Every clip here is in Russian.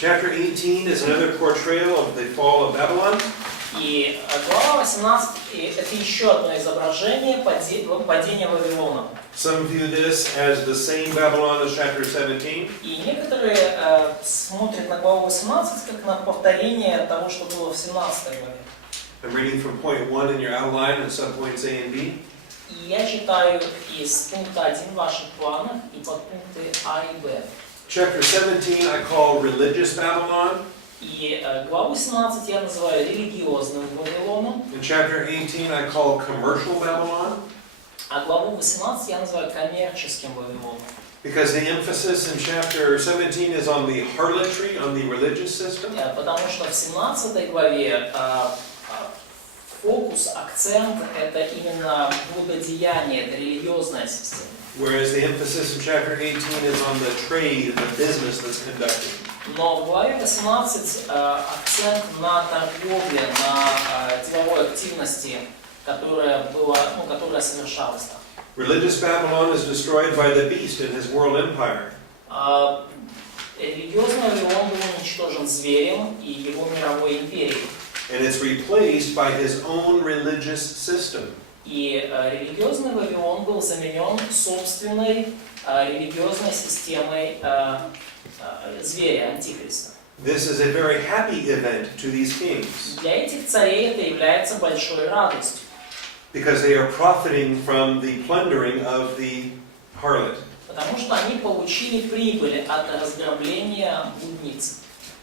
Chapter 18 is another portrayal of the fall of Babylon. И глава 18 это еще одно изображение падения Вавилона. Some view this as the same Babylon as chapter 17. И некоторые смотрят на главу 18 как на повторение того, что было в 17 главе. I'm reading from point 1 in your outline and subpoints A and B. И я читаю из пункта 1 в ваших планах и подпункты А и Б. Chapter 17 I call religious Babylon. И главу 17 я называю религиозным Вавилоном. In chapter 18 I call commercial Babylon. А главу 18 я называю коммерческим Вавилоном. Because the emphasis in chapter 17 is on the harlotry, on the religious system. Потому что в 17 главе фокус, акцент это именно блудодеяние, это религиозная система. Whereas the emphasis in chapter 18 is on the trade, the business that's conducted. Но в главе 18 акцент на торговле, на деловой активности, которая совершалась там. Religious Babylon is destroyed by the beast in his world empire. Религиозный Вавилон был уничтожен зверем и его мировой империей. And it's replaced by his own religious system. И религиозный Вавилон был заменен собственной религиозной системой зверя, антихриста. This is a very happy event to these kings. Для этих царей это является большой радостью. Because they are profiting from the plundering of the harlot. Потому что они получили прибыль от разграбления блудницы.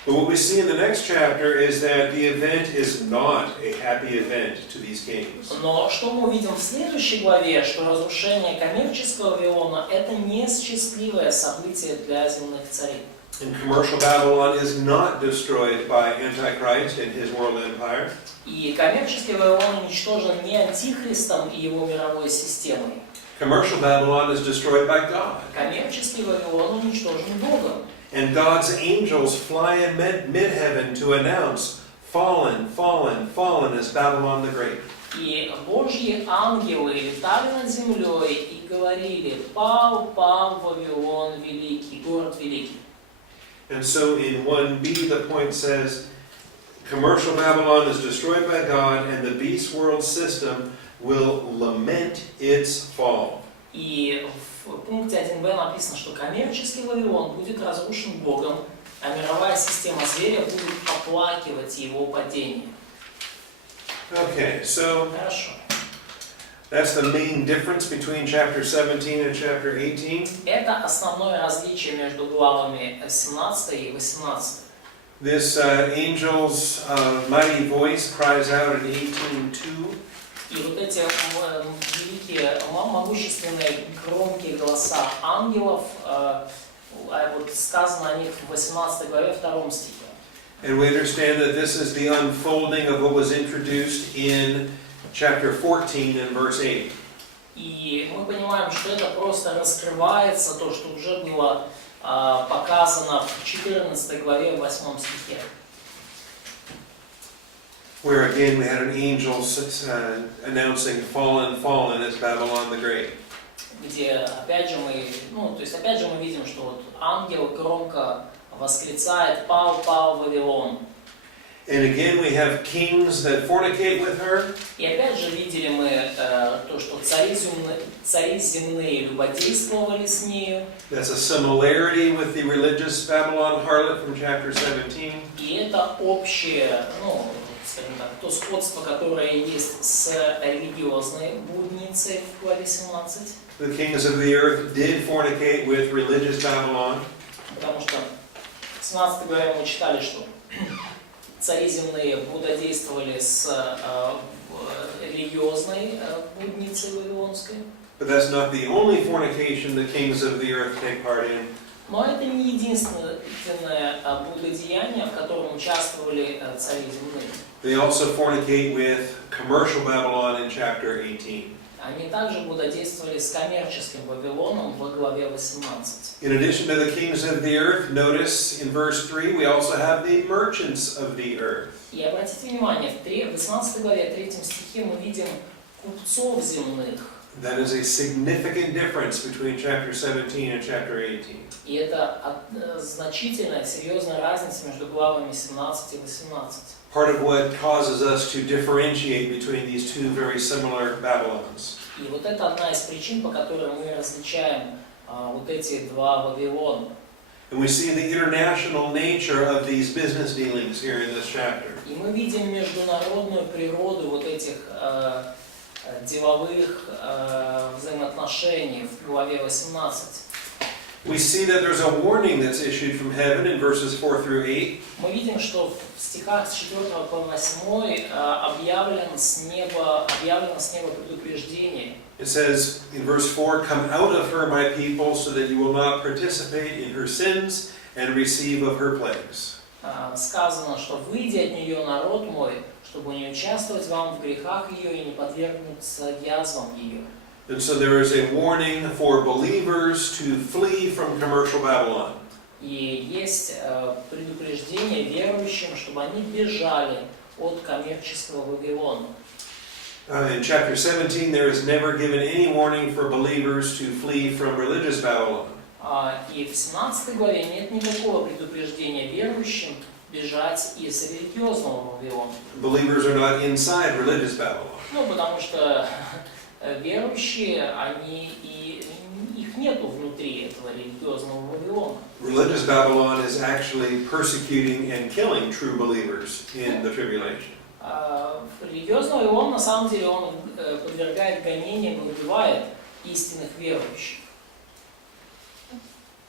But what we see in the next chapter is that the event is not a happy event to these kings. Но что мы увидим в следующей главе, что разрушение коммерческого Вавилона это не счастливое событие для земных царей. And commercial Babylon is not destroyed by Antichrist and his world empire. И коммерческий Вавилон уничтожен не антихристом и его мировой системой. Commercial Babylon is destroyed by God. Коммерческий Вавилон уничтожен Богом. And God's angels fly in mid-heaven to announce, "Fallen, fallen, fallen is Babylon the Great." И Божьи ангелы летали над землей и говорили: "Пал, пал Вавилон великий, город великий." And so in 1b the point says, commercial Babylon is destroyed by God, and the beast world system will lament its fall. И в пункте 1b написано, что коммерческий Вавилон будет разрушен Богом, а мировая система зверя будет оплакивать его падение. Okay, so Хорошо. that's the main difference between chapter 17 and chapter 18. Это основное различие между главами 17 и 18. This angel's mighty voice cries out in 18:2. И вот эти великие, могущественные, громкие голоса ангелов, вот сказано о них в 18 главе 2 стихе. And we understand that this is the unfolding of what was introduced in chapter 14 and verse 8. И мы понимаем, что это просто раскрывается, то, что уже было показано в 14 главе 8 стихе. Where again we had an angel announcing, "Fallen, fallen is Babylon the Great." Где опять же мы видим, что вот ангел громко восклицает: "Пал, пал Вавилон". And again we have kings that fornicate with her. И опять же видели мы то, что цари земные любодействовали с нею. That's a similarity with the religious Babylon harlot from chapter 17. И это общее, скажем так, то сходство, которое есть с религиозной блудницей в главе 17. The kings of the earth did fornicate with religious Babylon. Потому что в 17 главе мы читали, что цари земные блудодействовали с религиозной блудницей вавилонской. But that's not the only fornication the kings of the earth take part in. Но это не единственное блудодеяние, в котором участвовали цари земные. They also fornicate with commercial Babylon in chapter 18. Они также блудодействовали с коммерческим Вавилоном во главе 18. In addition to the kings of the earth, notice in verse 3 we also have the merchants of the earth. И обратите внимание, в 18 главе 3 стихе мы видим купцов земных. That is a significant difference between chapter 17 and chapter 18. И это значительная, серьезная разница между главами 17 и 18. Part of what causes us to differentiate between these two very similar Babylons. И вот это одна из причин, по которой мы различаем вот эти два Вавилона. And we see the international nature of these business dealings here in this chapter. И мы видим международную природу вот этих деловых взаимоотношений в главе 18. We see that there's a warning that's issued from heaven in verses 4 through 8. Мы видим, что в стихах с 4 по 8 объявлено с неба предупреждение. It says in verse 4, "Come out of her, my people, so that you will not participate in her sins and receive of her plagues." Сказано, что «выйди от нее, народ мой, чтобы не участвовать вам в грехах ее и не подвергнуться язвам ее». And so there is a warning for believers to flee from commercial Babylon. И есть предупреждение верующим, чтобы они бежали от коммерческого Вавилона. In chapter 17, there is never given any warning for believers to flee from religious Babylon. И в 17 главе нет никакого предупреждения верующим бежать из религиозного Вавилона. Believers are not inside religious Babylon. Ну, потому что верующие, их нету внутри этого религиозного Вавилона. Religious Babylon is actually persecuting and killing true believers in the tribulation. Религиозный Вавилон, на самом деле, он подвергает гонениям и убивает истинных верующих.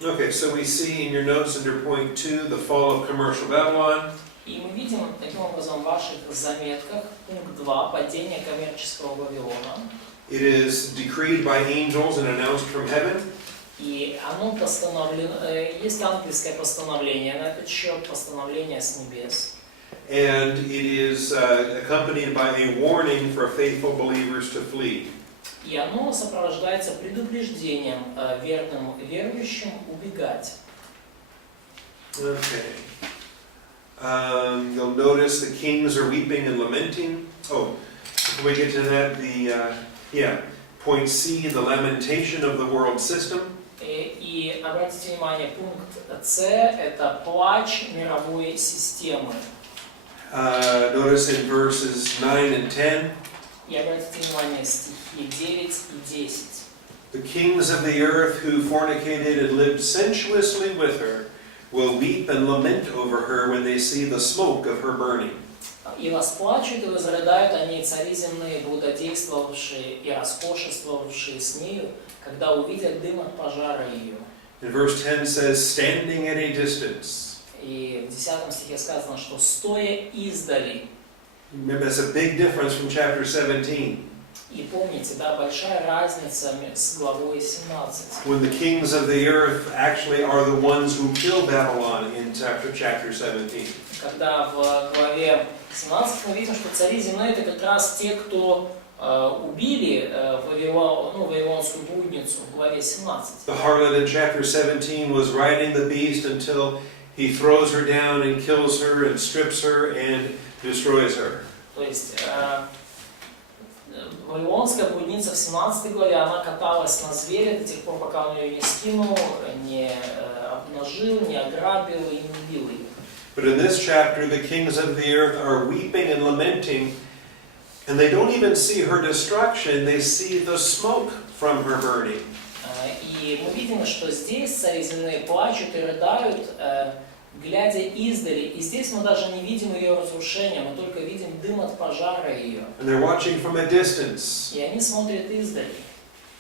Okay, so we see in your notes under point 2 the fall of commercial Babylon. И мы видим, таким образом, в ваших заметках, пункт 2, падение коммерческого Вавилона. It is decreed by angels and announced from heaven. И оно постановлено, есть ангельское постановление на этот счет, постановление с небес. And it is accompanied by a warning for faithful believers to flee. И оно сопровождается предупреждением верным верующим убегать. Okay. You'll notice the kings are weeping and lamenting. Oh, before we get to that, point C, the lamentation of the world system. И обратите внимание, пункт С – это плач мировой системы. Notice in verses 9 and 10. И обратите внимание, стихи 9 и 10. The kings of the earth who fornicated and lived sensuously with her will weep and lament over her when they see the smoke of her burning. И восплачут, и возрыдают они, цари земные, блудодействовавшие и роскошествовавшие с нею, когда увидят дым от пожара ее. And verse 10 says, standing at a distance. И в 10 стихе сказано, что стоя издали. Remember, that's a big difference from chapter 17. И помните, да, большая разница с главой 17. When the kings of the earth actually are the ones who kill Babylon in chapter 17. Когда в главе 17 мы видим, что цари земные это как раз те, кто убили вавилонскую блудницу в главе 17. The harlot in chapter 17 was riding the beast until he throws her down and kills her and strips her and destroys her. То есть вавилонская блудница в 17 главе, она каталась на зверя до тех пор, пока он ее не скинул, не обнажил, не ограбил и не убил ее. But in this chapter, the kings of the earth are weeping and lamenting, and they don't even see her destruction, they see the smoke from her burning. И мы видим, что здесь цари земные плачут и рыдают, глядя издали. И здесь мы даже не видим ее разрушения, мы только видим дым от пожара ее. And they're watching from a distance. И они смотрят издали.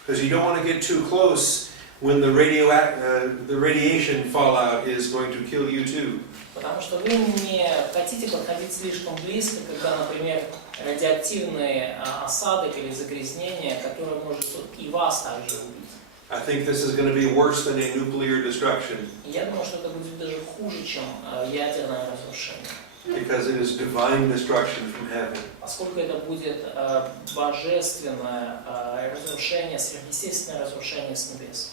Because you don't want to get too close when the radiation fallout is going to kill you too. Потому что вы не хотите подходить слишком близко, когда, например, радиоактивные осадок или загрязнение, которое может и вас также убить. I think this is going to be worse than a nuclear destruction. Я думаю, что это будет даже хуже, чем ядерное разрушение. Because it is divine destruction from heaven. Поскольку это будет божественное разрушение, сверхъестественное разрушение с небес.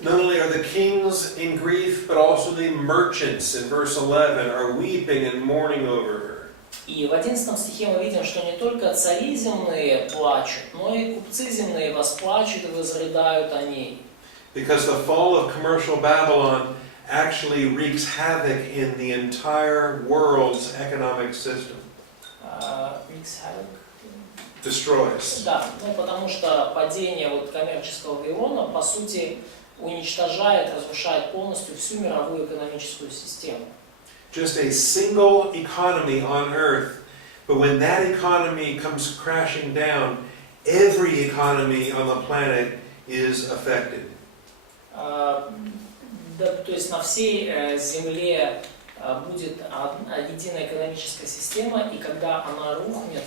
Not only are the kings in grief, but also the merchants in verse 11 are weeping and mourning over her. И в 11 стихе мы видим, что не только цари земные плачут, но и купцы земные восплачут и возрыдают о ней. Because the fall of commercial Babylon actually wreaks havoc in the entire world's economic system. Destroys. Да, ну потому что падение вот коммерческого Вавилона, по сути, уничтожает, разрушает полностью всю мировую экономическую систему. Just a single economy on earth, but when that economy comes crashing down, every economy on the planet is affected. Да, то есть на всей Земле будет единая экономическая система, и когда она рухнет,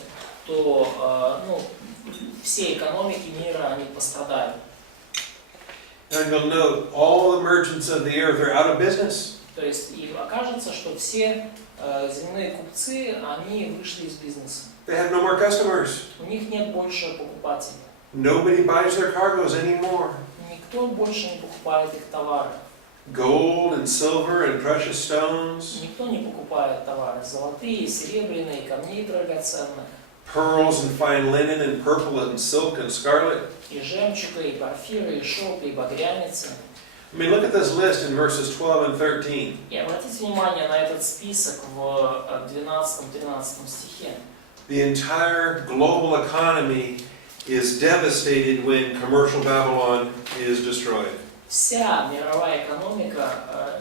то все экономики мира они пострадают. And you'll note all the merchants of the earth are out of business. То есть и окажется, что все земные купцы, они вышли из бизнеса. They have no more customers. У них нет больше покупателей. Nobody buys their cargoes anymore. Никто больше не покупает их товары. Gold and silver and precious stones. Никто не покупает товары золотые, серебряные, камни драгоценных. Pearls and fine linen and purple and silk and scarlet. И жемчуга, и порфиры, и шелк, и багряницы. I mean, look at this list in verses 12 and 13. И обратите внимание на этот список в 12-13 стихе. The entire global economy is devastated when commercial Babylon is destroyed. Вся мировая экономика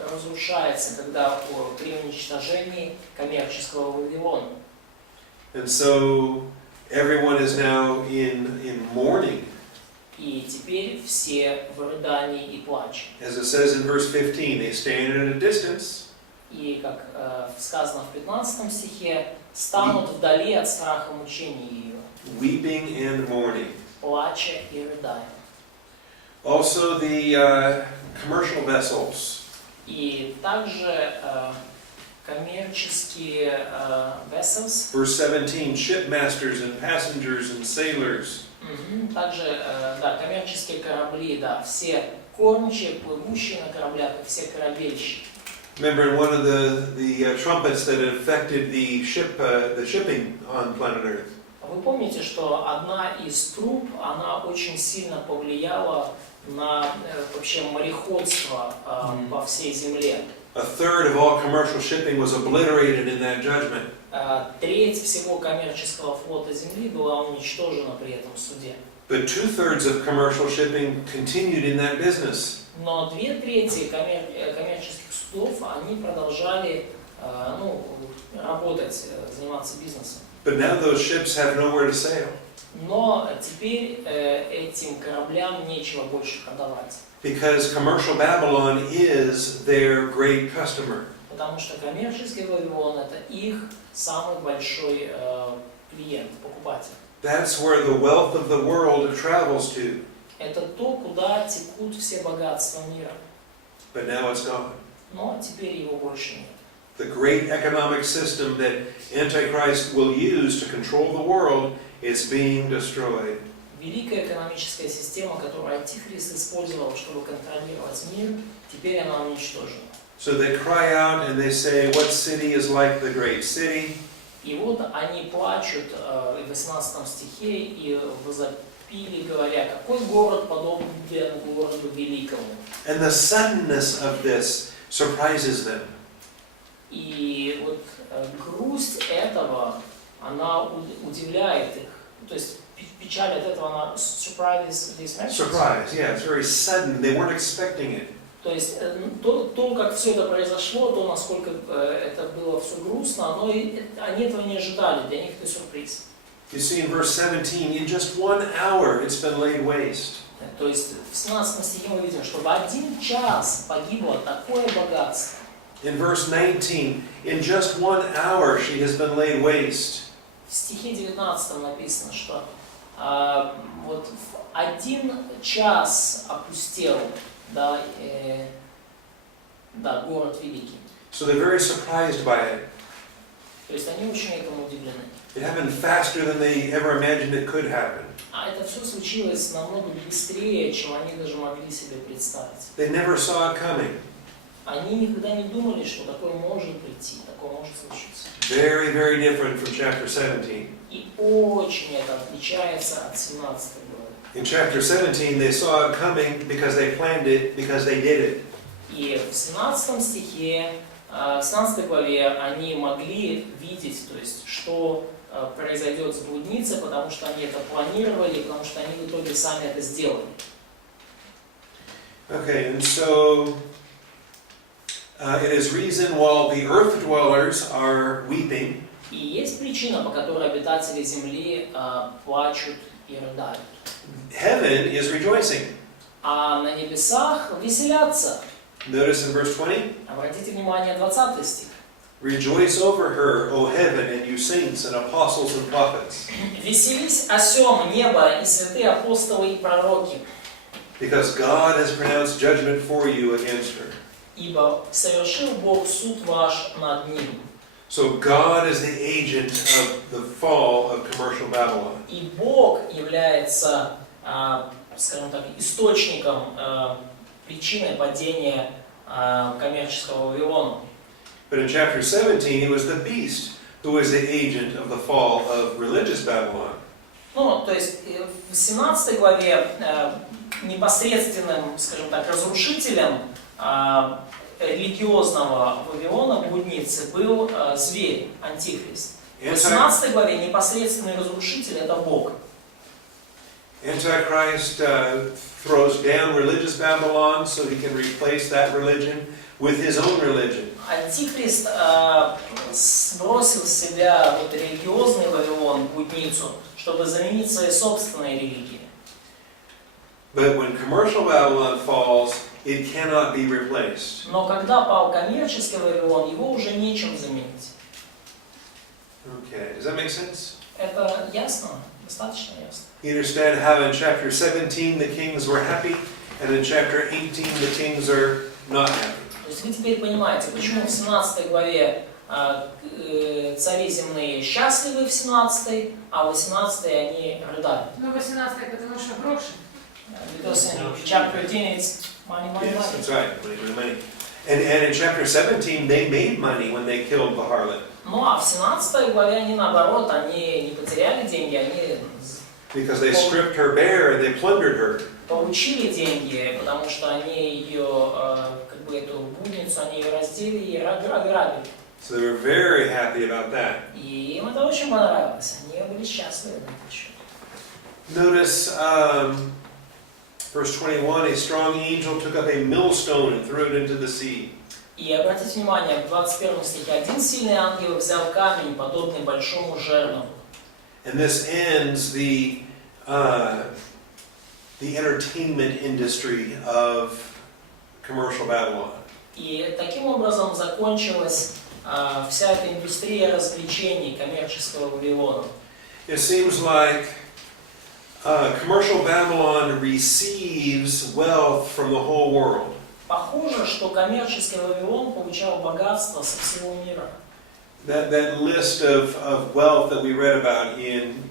разрушается, когда при уничтожении коммерческого Вавилона. And so everyone is now in mourning. И теперь все в рыдании и плаче. As it says in verse 15, they stand at a distance. И как сказано в 15 стихе, станут вдали от страха мучений ее. Weeping and mourning. Плача и рыдая. Also the commercial vessels. И также коммерческие vessels. Verse 17, shipmasters and passengers and sailors. Также, да, коммерческие корабли, да, все кормчие, плывущие на кораблях, и все корабельщики. Remember in one of the trumpets that affected the shipping on planet Earth. Вы помните, что одна из труб, она очень сильно повлияла на вообще мореходство по всей земле. A third of all commercial shipping was obliterated in that judgment. Треть всего коммерческого флота Земли была уничтожена при этом суде. But 2/3 of commercial shipping continued in that business. Но 2/3 коммерческих судов, они продолжали работать, заниматься бизнесом. But now those ships have nowhere to sail. Но теперь этим кораблям нечего больше продавать. Because commercial Babylon is their great customer. Потому что коммерческий Вавилон это их самый большой клиент, покупатель. That's where the wealth of the world travels to. Это то, куда текут все богатства мира. But now it's gone. Но теперь его больше нет. The great economic system that Antichrist will use to control the world is being destroyed. Великая экономическая система, которую Антихрист использовал, чтобы контролировать мир, теперь она уничтожена. So they cry out and they say, what city is like the great city? И вот они плачут в 18 стихе и возопили, говоря, какой город подобен городу великому. And the suddenness of this surprises them. И вот грусть этого, она удивляет их. То есть печаль от этого, она surprise these messages. Surprise, yeah, it's very sudden. They weren't expecting it. То есть то, как все это произошло, то, насколько это было все грустно, они этого не ожидали, для них это сюрприз. You see in verse 17, in just 1 hour it's been laid waste. То есть в 17 стихе мы видим, что в 1 час погибло такое богатство. In verse 19, in just 1 hour she has been laid waste. В стихе 19 написано, что вот в 1 час опустел, да, город великий. So they're very surprised by it. То есть они очень этому удивлены. It happened faster than they ever imagined it could happen. А это все случилось намного быстрее, чем они даже могли себе представить. They never saw it coming. они никогда не думали, что такое может прийти, такое может случиться. Very, very different from chapter 17. И очень это отличается от 17 главы. In chapter 17, they saw it coming because they planned it, because they did it. И в 17 стихе, в 17 главе они могли видеть, то есть, что произойдет с блудницей, потому что они это планировали, потому что они в итоге сами это сделали. Okay, and so it is reason while the earth dwellers are weeping, И есть причина, по которой обитатели земли плачут и рыдают. heaven is rejoicing. А на небесах веселятся. Notice in verse 20, Обратите внимание, 20 стих. rejoice over her, O heaven, and you saints and apostles and prophets, «Веселись о сем небо и святые апостолы и пророки, because God has pronounced judgment for you against her. ибо совершил Бог суд ваш над ним». So God is the agent of the fall of commercial Babylon. И Бог является, скажем так, источником, причиной падения коммерческого Вавилона. But in chapter 17, it was the beast who was the agent of the fall of religious Babylon. Ну, то есть в 17 главе непосредственным, скажем так, разрушителем религиозного Вавилона, блудницы, был зверь, антихрист. В 18 главе непосредственный разрушитель — это Бог. Antichrist throws down religious Babylon so he can replace that religion with his own religion. Антихрист сбросил с себя вот религиозный Вавилон, блудницу, чтобы заменить своей собственной религией. But when commercial Babylon falls, it cannot be replaced. Но когда пал коммерческий Вавилон, его уже нечем заменить. Okay, does that make sense? Это ясно? Достаточно ясно. You understand how in chapter 17 the kings were happy, and in chapter 18 the kings are not happy. То есть вы теперь понимаете, почему в 17 главе цари земные счастливы в 17, а в 18 они рыдают. Ну, 18 потому что гроши. Because in chapter 18 it's money, money, Yes, money. that's right, money, money, money. And in chapter 17 they made money when they killed the harlot. Ну а в 17 главе они наоборот, они не потеряли деньги, они Because they stripped her bare and they plundered her. получили деньги, потому что они ее, как бы эту блудницу, они ее раздели и ограбили. So they were very happy about that. И им это очень понравилось, они были счастливы на этот счет. Notice verse 21, a strong angel took up a millstone and threw it into the sea. И обратите внимание, в 21 стихе, один сильный ангел взял камень, подобный большому жернову. And this ends the entertainment industry of commercial Babylon. И таким образом закончилась вся эта индустрия развлечений коммерческого Вавилона. It seems like commercial Babylon receives wealth from the whole world. Похоже, что коммерческий Вавилон получал богатство со всего мира. That list of wealth that we read about in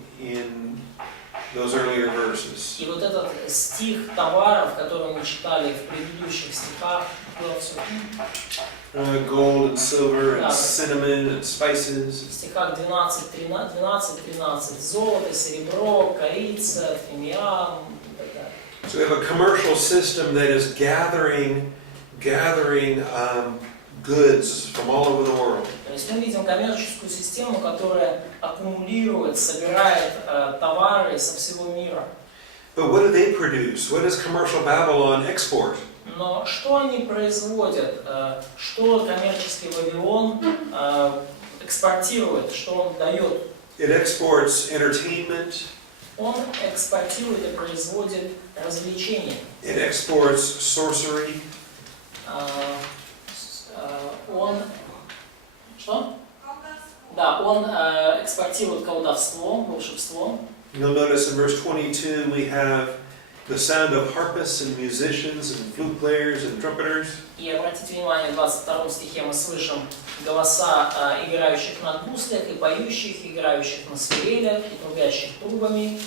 those earlier verses. И вот этот стих товаров, который мы читали в предыдущих стихах, было все. Gold and silver and Да. cinnamon and spices. В стихах 12-13 золото, серебро, корица, фимиам и так далее. So we have a commercial system that is gathering goods from all over the world. То есть мы видим коммерческую систему, которая аккумулирует, собирает товары со всего мира. But what do they produce? What does commercial Babylon export? Но что они производят? Что коммерческий Вавилон экспортирует? Что он дает? It exports entertainment. Он экспортирует и производит развлечения. It exports sorcery. Он... Что? Да, он экспортирует колдовство, волшебство. You'll notice in verse 22 we have the sound of harpists and musicians and flute players and trumpeters. И обратите внимание, в 22 стихе мы слышим голоса играющих на гуслях и поющих, играющих на свирелях и трубящих трубами.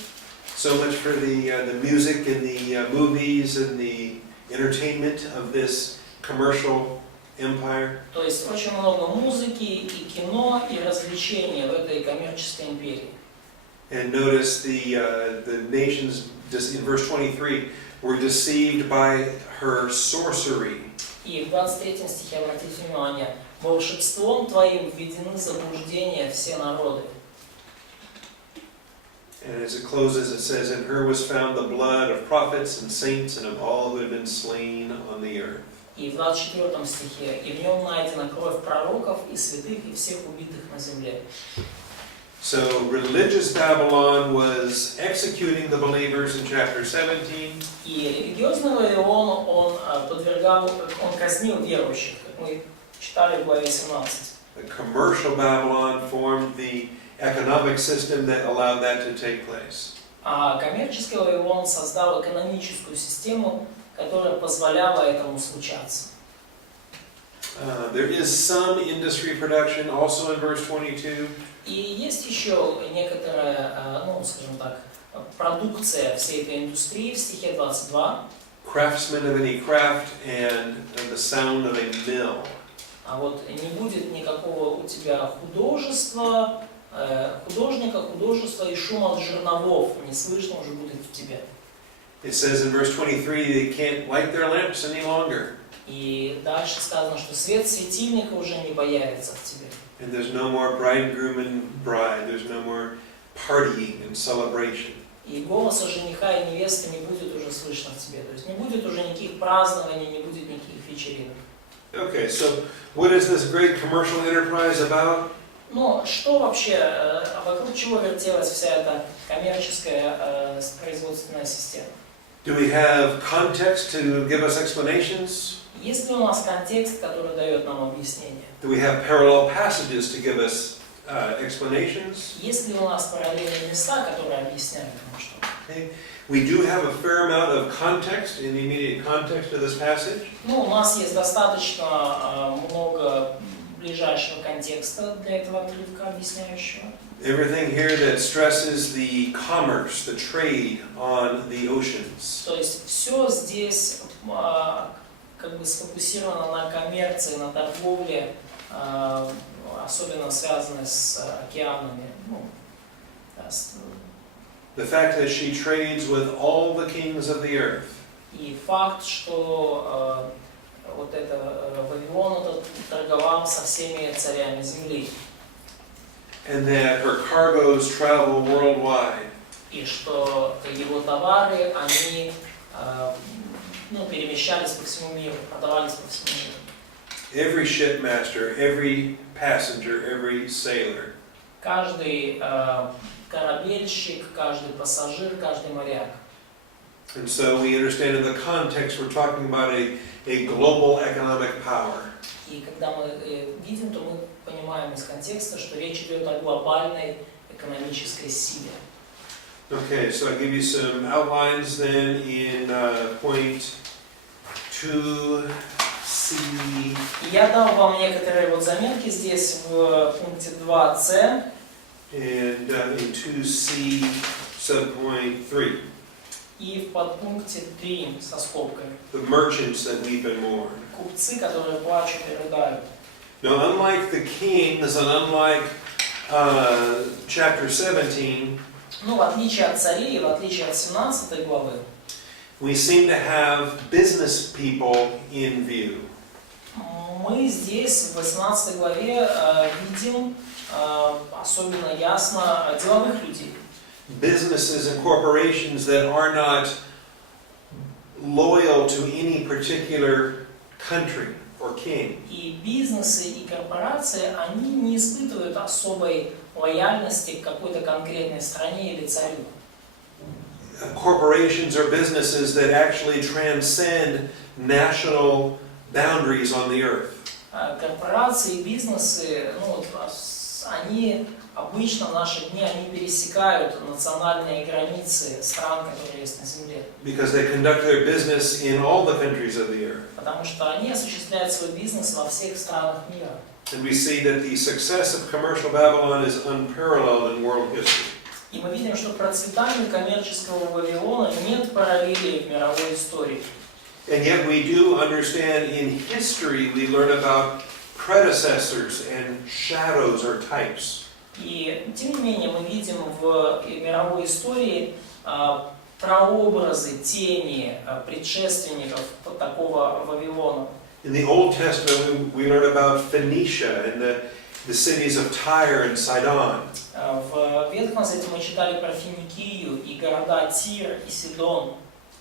So much for the music and the movies and the entertainment of this commercial empire. То есть очень много музыки и кино и развлечений в этой коммерческой империи. And notice the nations, just in verse 23, were deceived by her sorcery. И в 23 стихе, обратите внимание, волшебством твоим введены в заблуждение все народы. And as it closes, it says, "In her was found the blood of prophets and saints and of all who had been slain on the earth." И в 24 стихе, и в нем найдена кровь пророков и святых и всех убитых на земле. So religious Babylon was executing the believers in chapter 17. И религиозный Вавилон, он казнил верующих, как мы читали в главе 17. The commercial Babylon formed the economic system that allowed that to take place. А коммерческий Вавилон создал экономическую систему, которая позволяла этому случаться. There is some industry production also in verse 22. И есть еще некоторая, ну, скажем так, продукция всей этой индустрии в стихе 22. Craftsmen of any craft and the sound of a mill. А вот не будет никакого у тебя художества, художества и шума от жерновов не слышно уже будет в тебе. It says in verse 23 they can't light their lamps any longer. И дальше сказано, что свет светильника уже не появится в тебе. And there's no more bridegroom and bride. There's no more partying and celebration. И голоса жениха и невесты не будет уже слышно в тебе. То есть не будет уже никаких празднований, не будет никаких вечеринок. Okay, so what is this great commercial enterprise about? Но что вообще, вокруг чего вертелась вся эта коммерческая производственная система? Do we have context to give us explanations? Есть ли у нас контекст, который дает нам объяснение? Do we have parallel passages to give us explanations? Есть ли у нас параллельные места, которые объясняют нам что-то? Okay. We do have a fair amount of context in the immediate context of this passage. Ну, у нас есть достаточно много ближайшего контекста для этого отрывка объясняющего. Everything here that stresses the commerce, the trade on the oceans. То есть все здесь как бы сфокусировано на коммерции, на торговле, особенно связанной с океанами. Ну, да, The fact that she trades with all the kings of the earth. и факт, что вот это Вавилон этот торговал со всеми царями земли. And that her cargoes travel worldwide. И что его товары, они ну, перемещались по всему миру, продавались по всему миру. Every shipmaster, every passenger, every sailor. Каждый корабельщик, каждый пассажир, каждый моряк. And so we understand in the context we're talking about a global economic power. И когда мы видим, то мы понимаем из контекста, что речь идет о глобальной экономической силе. Okay, so I'll give you some outlines then in point 2C. И я дал вам некоторые вот заметки здесь в пункте 2c. And in 2C, subpoint 3. И в подпункте 3 со скобками. The merchants that weep and mourn. Купцы, которые плачут и рыдают. Now, unlike the kings and unlike chapter 17, Ну, в отличие от царей, в отличие от 17 главы, we seem to have business people in view. мы здесь в 18 главе видим особенно ясно деловых людей. Businesses and corporations that are not loyal to any particular country or king. И бизнесы, и корпорации, они не испытывают особой лояльности к какой-то конкретной стране или царю. Corporations are businesses that actually transcend national boundaries on the earth. Корпорации и бизнесы, ну, вот, они обычно в наши дни они пересекают национальные границы стран, которые есть на земле. Because they conduct their business in all the countries of the earth. Потому что они осуществляют свой бизнес во всех странах мира. And we see that the success of commercial Babylon is unparalleled in world history. И мы видим, что процветанию коммерческого Вавилона нет параллелей в мировой истории. And yet we do understand in history, we learn about predecessors and shadows or types. И тем не менее мы видим в мировой истории прообразы, тени предшественников такого Вавилона. In the Old Testament, we learn about Phoenicia and the cities of Tyre and Sidon. В Ветхом Завете мы читали про Финикию и города Тир и Сидон.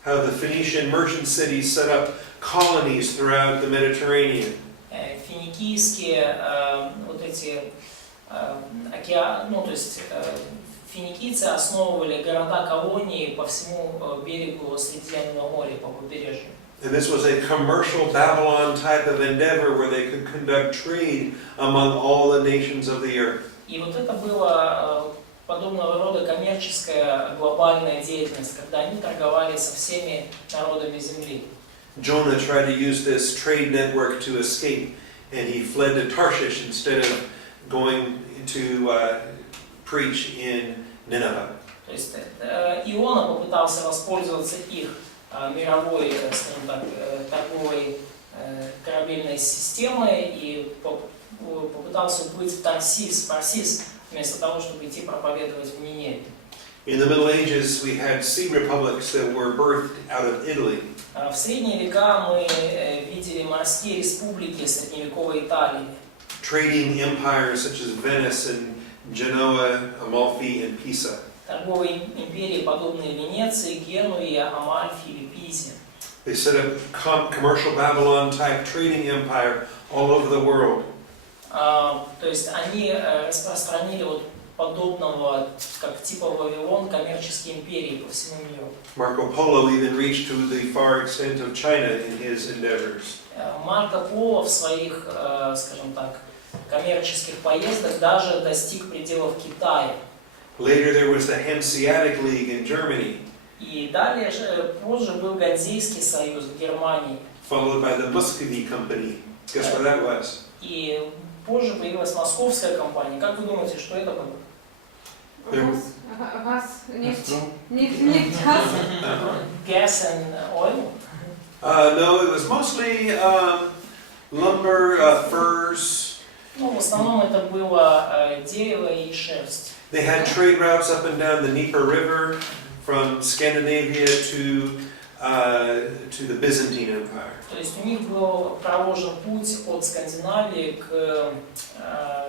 How the Phoenician merchant cities set up colonies throughout the Mediterranean. Финикийские вот эти ну то есть финикийцы основывали города-колонии по всему берегу Средиземного моря, по побережью. And this was a commercial Babylon type of endeavor where they could conduct trade among all the nations of the earth. И вот это было подобного рода коммерческая глобальная деятельность, когда они торговали со всеми народами земли. Jonah tried to use this trade network to escape, and he fled to Tarshish instead of going to preach in Nineveh. То есть Иона попытался воспользоваться их мировой, скажем так, торговой корабельной системой и попытался уплыть в Тарсис, вместо того, чтобы идти проповедовать в Ниневе. In the Middle Ages, we had sea republics that were birthed out of Italy. В средние века мы видели морские республики средневековой Италии. Trading empires such as Venice and Genoa, Amalfi, and Pisa. Торговые империи, подобные Венеции, Генуе, Амальфи или Пизе. They set up commercial Babylon-type trading empire all over the world. То есть они распространили вот подобного, как типа Вавилон, коммерческие империи по всему миру. Marco Polo even reached to the far extent of China in his endeavors. Марко Поло в своих, скажем так, коммерческих поездках даже достиг пределов Китая. Later there was the Hanseatic League in Germany, И далее, позже был Ганзейский союз в Германии. followed by the Muscovy Company. Guess what that was? И позже появилась Московская компания. Как вы думаете, что это было? Газ, нефть, газ. Gas and oil? No, it was mostly lumber, furs. Ну, в основном это было дерево и шерсть. They had trade routes up and down the Dnieper River from Scandinavia to the Byzantine Empire. То есть у них был проложен путь от Скандинавии к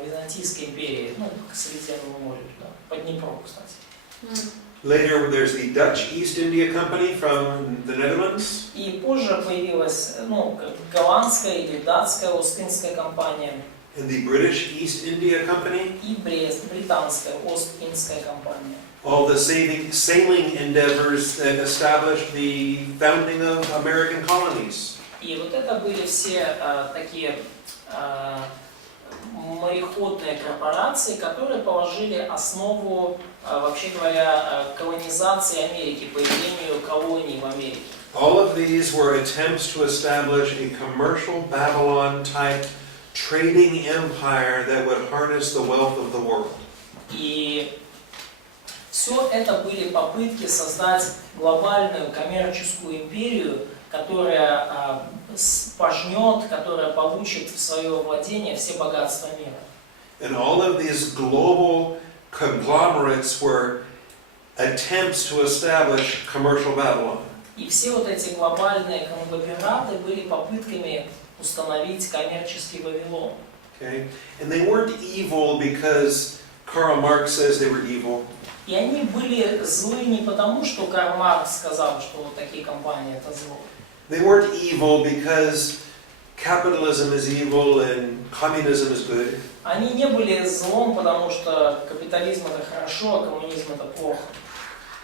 Византийской империи, ну, к Средиземному морю, туда, по Днепру, кстати. Later, there's the Dutch East India Company from the Netherlands. И позже появилась, ну, голландская или датская Ост-Индская компания. And the British East India Company. И британская Ост-Индская компания. All the sailing endeavors that established the founding of American colonies. И вот это были все такие мореходные корпорации, которые положили основу, вообще говоря, колонизации Америки, появлению колоний в Америке. All of these were attempts to establish a commercial Babylon-type trading empire that would harness the wealth of the world. И все это были попытки создать глобальную коммерческую империю, которая пожнет, которая получит в свое владение все богатства мира. And all of these global conglomerates were attempts to establish commercial Babylon. И все вот эти глобальные конгломераты были попытками установить коммерческий Вавилон. Okay? And they weren't evil because Karl Marx says they were evil. И они были злы не потому, что Карл Маркс сказал, что вот такие компании это зло. They weren't evil because capitalism is evil and communism is good. Они не были злом, потому что капитализм это хорошо, а коммунизм это плохо.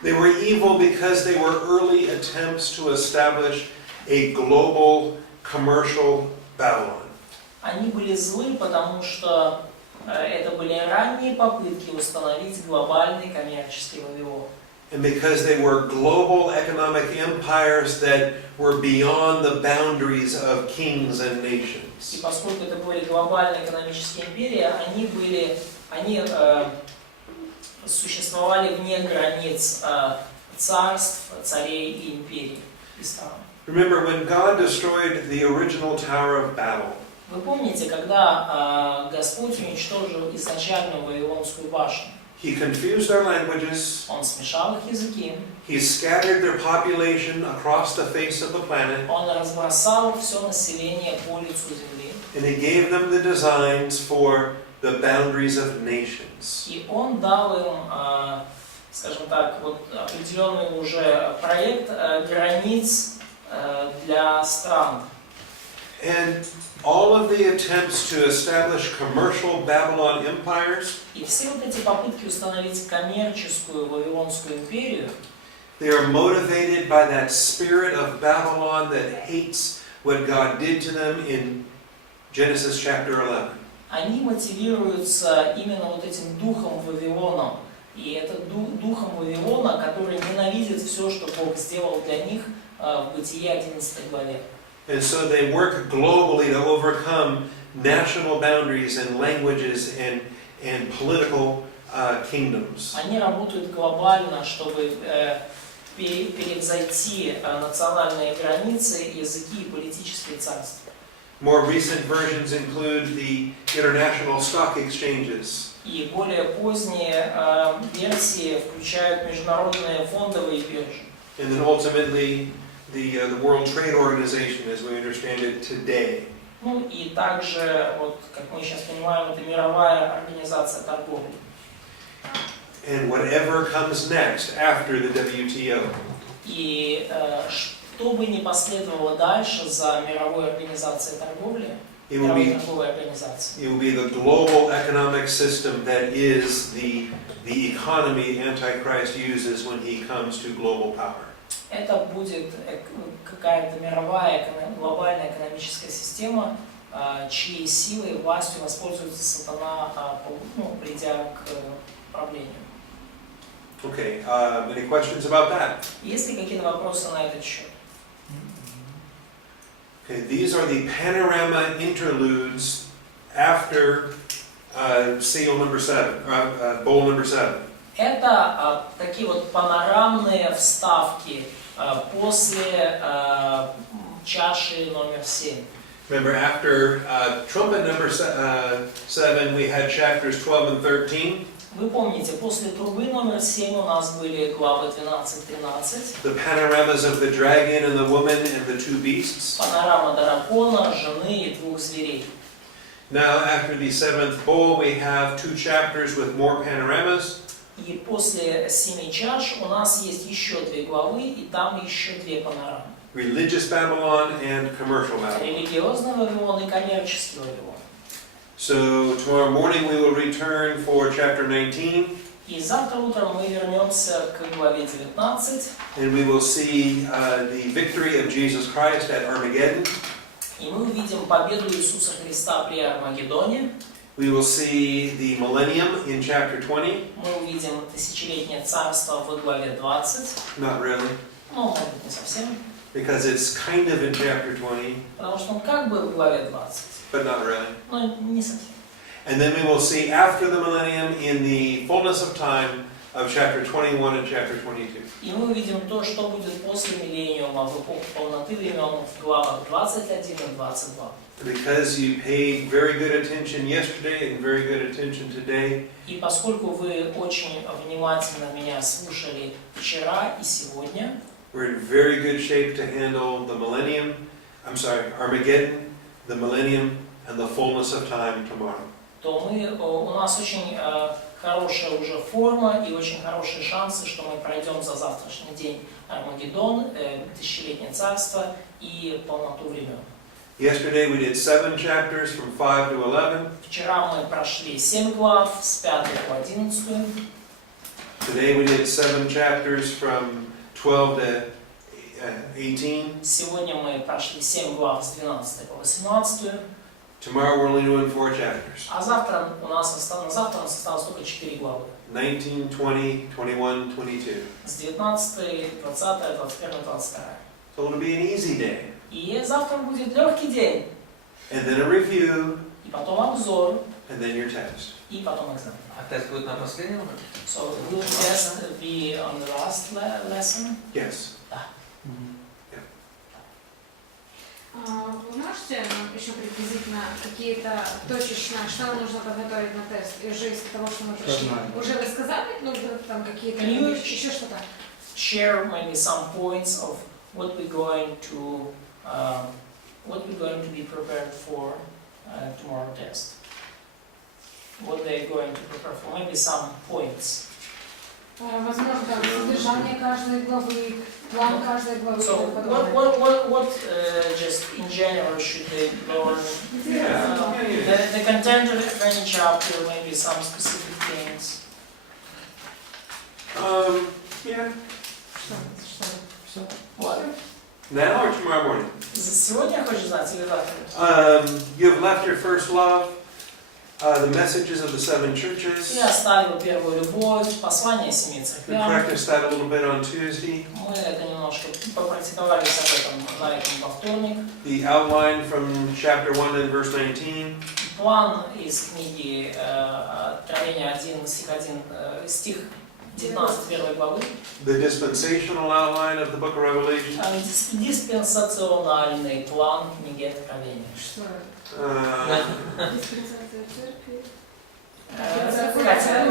They were evil because they were early attempts to establish a global commercial Babylon. Они были злы, потому что это были ранние попытки установить глобальный коммерческий Вавилон. And because they were global economic empires that were beyond the boundaries of kings and nations. И поскольку это были глобальные экономические империи, они существовали вне границ царств, царей и империй и стран. Remember, when God destroyed the original Tower of Babel, Вы помните, когда Господь уничтожил изначальную Вавилонскую башню? He confused their languages, Он смешал их языки, He scattered their population across the face of the planet, Он разбросал все население по лицу земли, and He gave them the designs for the boundaries of nations. и Он дал им, скажем так, вот определенный уже проект границ для стран. And all of the attempts to establish commercial Babylon empires, И все вот эти попытки установить коммерческую Вавилонскую империю, they are motivated by that spirit of Babylon that hates what God did to them in Genesis chapter 11. они мотивируются именно вот этим духом Вавилона. И это духом Вавилона, который ненавидит все, что Бог сделал для них в Бытие 11 главе. And so they work globally to overcome national boundaries and languages and political kingdoms. Они работают глобально, чтобы перевзойти национальные границы, языки и политические царства. More recent versions include the international stock exchanges. И более поздние версии включают международные фондовые биржи. And then ultimately the World Trade Organization as we understand it today. Ну и также, вот, как мы сейчас понимаем, это мировая организация торговли. And whatever comes next after the WTO. И что бы ни последовало дальше за мировой организацией торговли, It will be the global economic system that is the economy Antichrist uses when he comes to global power. это будет какая-то мировая глобальная экономическая система, чьей силой и властью воспользуется сатана, придя к правлению. Okay, any questions about that? Есть ли какие-то вопросы на этот счет? Okay, these are the panorama interludes after seal number 7, bowl number 7. Это такие вот панорамные вставки после чаши номер 7. Remember, after trumpet number 7, we had chapters 12 and 13. Вы помните, после трубы номер 7 у нас были главы 12-13. The panoramas of the dragon and the woman and the two beasts. Панорама дракона, жены и двух зверей. Now, after the 7th bowl, we have 2 chapters with more panoramas. И после 7 чаш у нас есть еще 2 главы, и там еще 2 панорамы. Religious Babylon and commercial Babylon. Религиозный Вавилон и коммерческий Вавилон. So tomorrow morning we will return for chapter 19. И завтра утром мы вернемся к главе 19. And we will see the victory of Jesus Christ at Armageddon. И мы увидим победу Иисуса Христа при Армагеддоне. We will see the millennium in chapter 20. Мы увидим тысячелетнее царство в главе 20. Not really, Ну, может быть, не совсем. because it's kind of in chapter 20, Потому что он как бы в главе 20. but not really. Но не совсем. And then we will see after the millennium in the fullness of time of chapter 21 and chapter 22. И мы увидим то, что будет после миллениума в эпоху полноты времен в главах 21 и 22. Because you paid very good attention yesterday and very good attention today, И поскольку вы очень внимательно меня слушали вчера и сегодня, we're in very good shape to handle the millennium, Armageddon, the millennium, and the fullness of time tomorrow. то у нас очень хорошая уже форма и очень хорошие шансы, что мы пройдем за завтрашний день Армагеддон, тысячелетнее царство и полноту времен. Yesterday we did 7 chapters from 5 to 11. Вчера мы прошли 7 глав с 5 по 11. Today we did 7 chapters from 12 to 18. Сегодня мы прошли 7 глав с 12 по 18. Tomorrow we're only doing 4 chapters. А завтра у нас осталось только 4 главы. 19, 20, 21, 22. С 19, 20, 21, 22. So it'll be an easy day. И завтра будет легкий день. And then a review, И потом обзор. and then your test. И потом экзамен. А тест будет на последнем уроке? So will test be on the last lesson? Yes. Да. Yeah. Вы можете еще приблизительно какие-то точечно, что нам нужно подготовить на тест, уже из того, что мы пришли? Уже рассказали, ну, там какие-то еще что-то? Share maybe some points of what we're going to be prepared for tomorrow test. What they're going to prepare for, maybe some points. Возможно, там содержание каждой главы, план каждой главы. So what just in general should they learn? The content of any chapter, maybe some specific things. Yeah. What? Now or tomorrow morning? Сегодня хочешь знать или завтра? You've left your first love, the messages of the 7 churches. Я оставил первую любовь, послание 7 We церквям. practiced that a little bit on Tuesday. Мы это немножко попрактиковались об этом на этом во вторник. The outline from chapter 1 and verse 19. План из книги Откровения 1, стих 19 первой главы. The dispensational outline of the book of Revelation. Диспенсациональный план книги Откровения. Что это? Диспенсация церкви.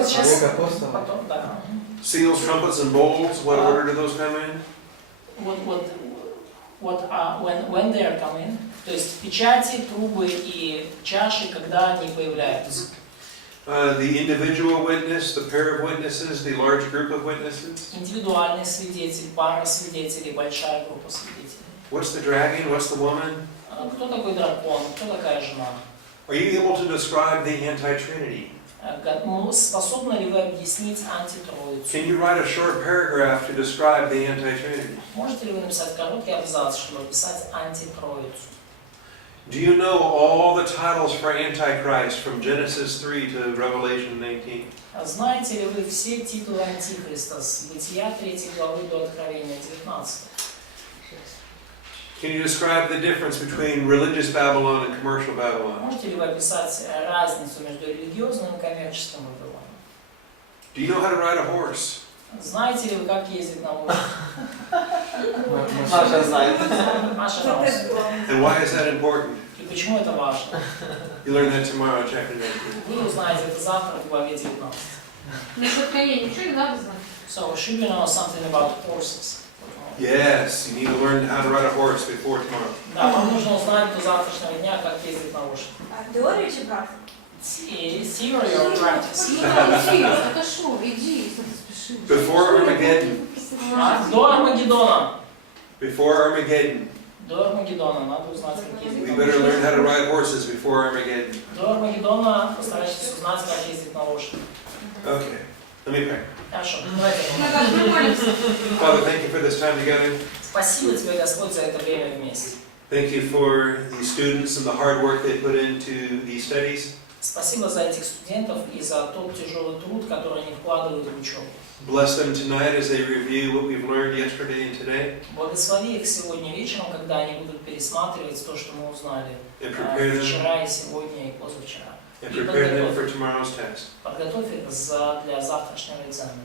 Сейчас потом, да. Seals, trumpets, and bowls. What order do those come in? When they are coming, то есть печати, трубы и чаши, когда они появляются. The individual witness, the pair of witnesses, the large group of witnesses. Индивидуальный свидетель, пара свидетелей, большая группа свидетелей. What's the dragon? What's the woman? Кто такой дракон? Кто такая жена? Are you able to describe the anti-Trinity? Способны ли вы объяснить антитроицу? Can you write a short paragraph to describe the anti-Trinity? Можете ли вы написать короткий абзац, чтобы описать антитроицу? Do you know all the titles for Antichrist from Genesis 3 to Revelation 19? Знаете ли вы все титулы Антихриста с Бытия 3 главы до Откровения 19? Can you describe the difference between religious Babylon and commercial Babylon? Можете ли вы описать разницу между религиозным и коммерческим Вавилоном? Do you know how to ride a horse? Знаете ли вы, как ездить на лошади? Маша знает. Маша знает. And why is that important? И почему это важно? You learn that tomorrow in chapter 19. Вы узнаете это завтра в главе 19. Насчет коней ничего не надо знать. So, should you know something about horses? Yes, you need to learn how to ride a horse before tomorrow. Да, вам нужно узнать до завтрашнего дня, как ездить на лошади. Теорию или практику? Theory or practice? Иди, хорошо, иди, что ты спешишь. Before Armageddon. До Армагеддона. Before Armageddon. До Армагеддона надо узнать, как ездить We на better learn лошади. how to ride horses before Armageddon. До Армагеддона постарайтесь узнать, как ездить на лошади. Okay, let me pray. Хорошо, давайте. Мы молимся. Father, thank you for this time together. Спасибо тебе, Господь, за это время вместе. Thank you for the students and the hard work they put into these studies. Спасибо за этих студентов и за тот тяжелый труд, который они вкладывают в учебу. Bless them tonight as they review what we've learned yesterday and today. Благослови их сегодня вечером, когда они будут пересматривать то, что мы узнали And prepare them, вчера и сегодня и позавчера. and prepare them for tomorrow's test. Подготовь их для завтрашнего экзамена.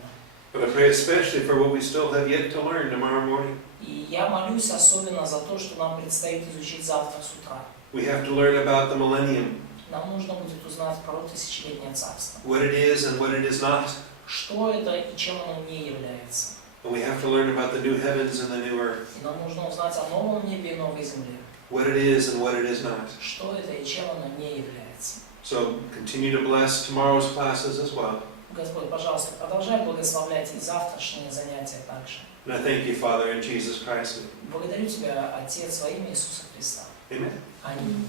But I pray especially for what we still have yet to learn tomorrow morning. И я молюсь особенно за то, что нам предстоит изучить завтра с утра. We have to learn about the millennium, Нам нужно будет узнать про тысячелетнее царство. what it is and what it is not. Что это и чем оно не является. And we have to learn about the new heavens and the new earth, И нам нужно узнать о новом небе и новой земле. what it is and what it is not. Что это и чем оно не является. So continue to bless tomorrow's classes as well. Господь, пожалуйста, продолжай благословлять и завтрашние занятия также. And I thank you, Father, in Jesus Christ. Благодарю Тебя, Отец, во имя Иисуса Христа. Amen. Аминь.